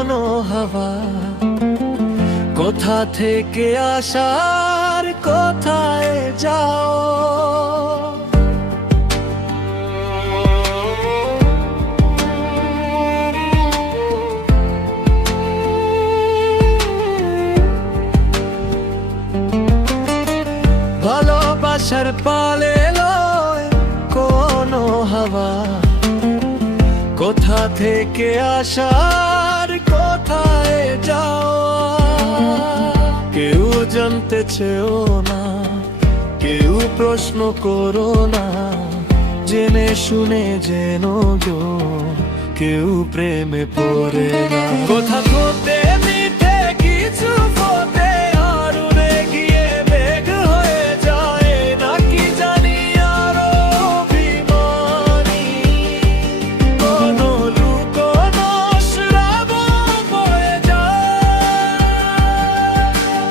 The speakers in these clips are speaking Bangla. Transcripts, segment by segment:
কোনো হাওয়া, কোথা থেকে আসার কোথায় যাও। ভালোবাসার পালে লয় কোনো হাওয়া, কোথা থেকে আসার কোথায় যাও। কেউ জানতে চেও না, কেউ প্রশ্ন করো না, জেনে শুনে যেন গো কেউ প্রেমে পড়ে না। কোথা হতে মিঠে কিছু ফোটে আর উড়ে গিয়ে মেঘ হয়ে যায়, নাকি জানি আরো অভিমানী কোনো লুকোনো শ্রাবণ বয়ে যায়।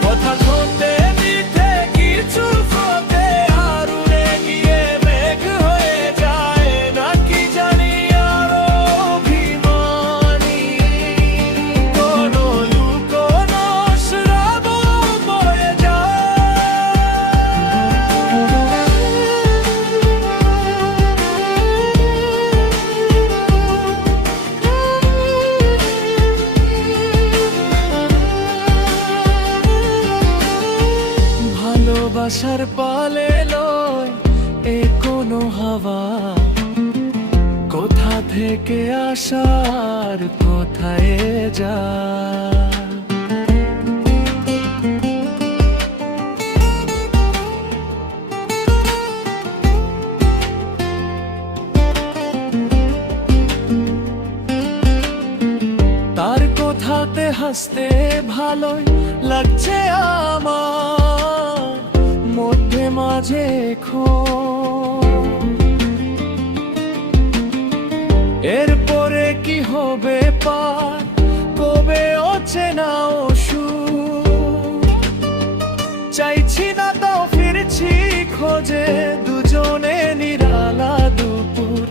কোথা হতে মিঠে কিছু ফোটে আর উড়ে গিয়ে মেঘ হয়ে যায়, নাকি জানি আরো অভিমানী কোনো লুকোনো শ্রাবণ বয়ে যায়। ভালোবাসার পালে লয় এ কোনো হাওয়া, কোথা থেকে আসার কোথায় যায়। তার কথাতে হাসতে ভালোই লাগছে আমার, মধ্যে মাঝে এরপরে কি হবে পার, কবে অচেনা ওষুধ। চাইছি না তাও ফিরছি খোঁজে, দুজনে নিরালা দুপুর,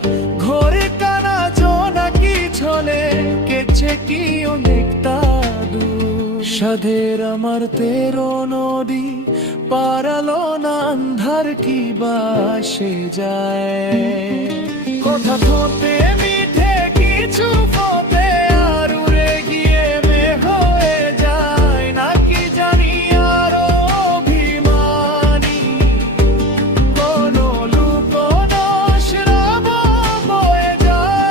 ঘরে কানা জোনাকি ছলে কেছে কি অনেকটা দূর। সাধের আমার 13 নদী পারালো না আন্ধার কি বাসে যায়। কোথা হতে মিঠে কিছু ফোটে আর উড়ে গিয়ে মেঘ হয়ে যায়, নাকি জানি আরো অভিমানী কোনো লুকোনো শ্রাবণ বয়ে যায়।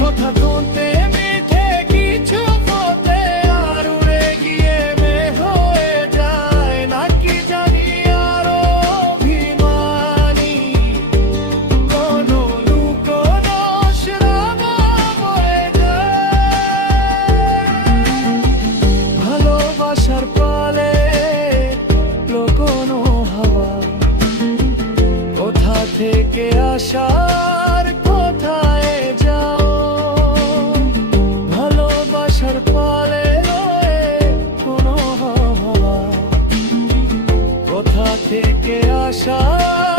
কোথা হতে মিঠে কিছু ফোটে আর উড়ে গিয়ে মেঘ হয়ে যায়, নাকি জানি আরো অভিমানী কোনো লুকোনো শ্রাবণ বয়ে যায়। ভালোবাসার পালে লুকোনো হাওয়া, কোথা থেকে আসার কোথায় যাও। ভালোবাসার পালে কোনো হাওয়া, কোথা থেকে আসার